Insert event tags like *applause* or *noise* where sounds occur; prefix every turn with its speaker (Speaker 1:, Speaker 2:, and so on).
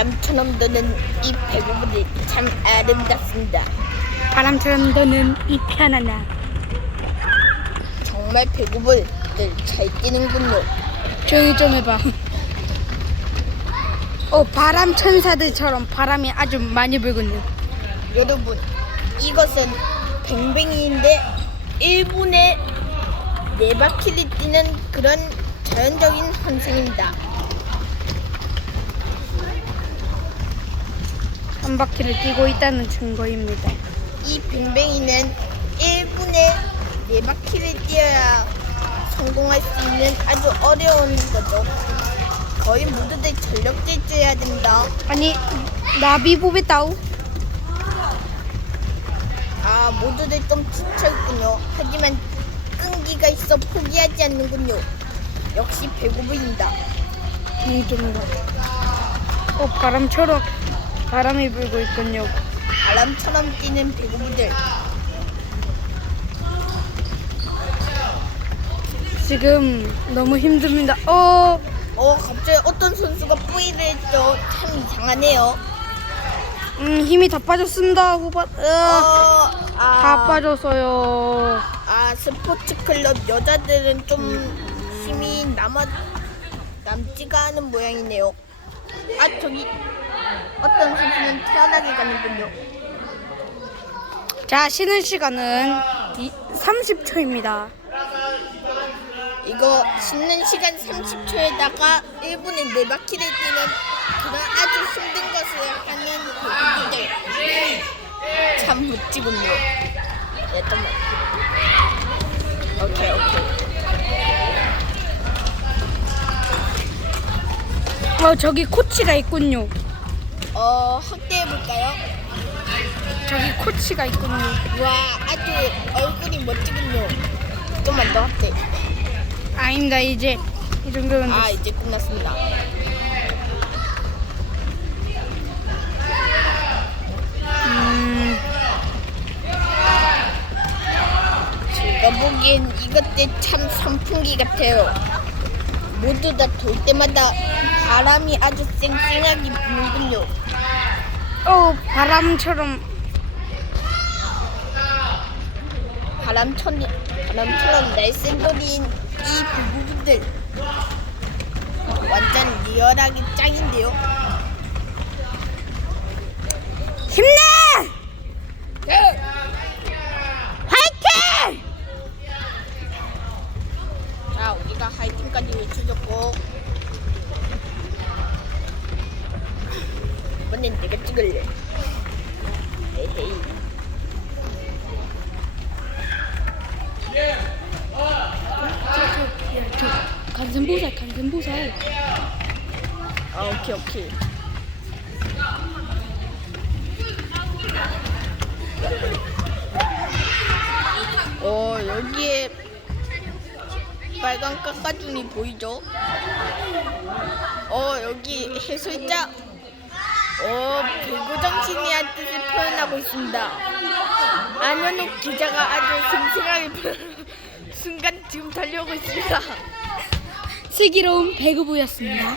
Speaker 1: 바람처럼 도는 이 배구물이 참 아름답습니다.
Speaker 2: 바람처럼 도는 이 편안함.
Speaker 1: 정말 배구물들 잘 뛰는군요.
Speaker 2: 조용히 좀 해봐. 어, 바람 천사들처럼 바람이 아주 많이 불군요.
Speaker 1: 여러분, 이것은 뱅뱅이인데 1분에 네 바퀴를 뛰는 그런 자연적인 현상입니다.
Speaker 2: 한 바퀴를 뛰고 있다는 증거입니다.
Speaker 1: 이 뱅뱅이는 1분에 네 바퀴를 뛰어야 성공할 수 있는 아주 어려운 거죠. 거의 모두들 전력 질주해야 된다.
Speaker 2: 아니, 나비 보베다우.
Speaker 1: 아, 모두들 좀 지쳐있군요. 하지만 끈기가 있어 포기하지 않는군요. 역시.
Speaker 2: 조용히 좀 해봐. 어, 바람처럼 바람이 불고 있군요.
Speaker 1: 바람처럼 뛰는 배구부들.
Speaker 2: 지금 너무 힘듭니다. 어,
Speaker 1: 어, 갑자기 어떤 선수가 뿌이를 했죠. 참 이상하네요.
Speaker 2: 음, 힘이 다 빠졌습니다. 후반.
Speaker 1: 어,
Speaker 2: 으아,
Speaker 1: 아,
Speaker 2: 다 빠졌어요.
Speaker 1: 아, 스포츠 클럽 여자들은 좀 힘이 남아 남지가 않은 모양이네요. 아, 저기 어떤 선수는 태어나게 가는군요.
Speaker 2: 자, 쉬는 시간은 30초입니다.
Speaker 1: 이거 쉬는 시간 30초에다가 1분에 4바퀴를 뛰는 그런 아주 힘든 것을 하는 배구들 참 멋지군요 네, 잠깐만 오케이 오케이
Speaker 2: 어, 저기 코치가 있군요.
Speaker 1: 어 확대해볼까요?
Speaker 2: 저기 코치가 있군요.
Speaker 1: 와 아주 얼굴이 멋지군요 좀만 더 확대
Speaker 2: 아닙니다, 이제. 이 정도면
Speaker 1: 아. 이제 끝났습니다
Speaker 2: 음,
Speaker 1: 제가 보기엔 이것들 참 선풍기 같아요. 모두 다 돌 때마다 바람이 아주 쌩쌩하게 부는군요.
Speaker 2: 어, 바람처럼.
Speaker 1: 바람처럼, 바람처럼 날쌘돌이인 이 부부분들 완전 리얼하게 짱인데요.
Speaker 2: 힘내!
Speaker 1: 네.
Speaker 2: 화이팅!
Speaker 1: 자, 우리가 하이팅까지 외쳐줬고 이번엔 내가 찍을래. 에헤이.
Speaker 2: 저, 간센보살, 간센보살.
Speaker 1: 아, 오케이, 오케이. 어, 여기에 빨간 깎아준이 보이죠? 어, 여기 해설자. 어, 배구 정신이란 뜻을 표현하고 있습니다. 안현욱 기자가 아주 표현- *laughs* 순간 지금 달려오고 있습니다.
Speaker 2: 슬기로운 배구부였습니다.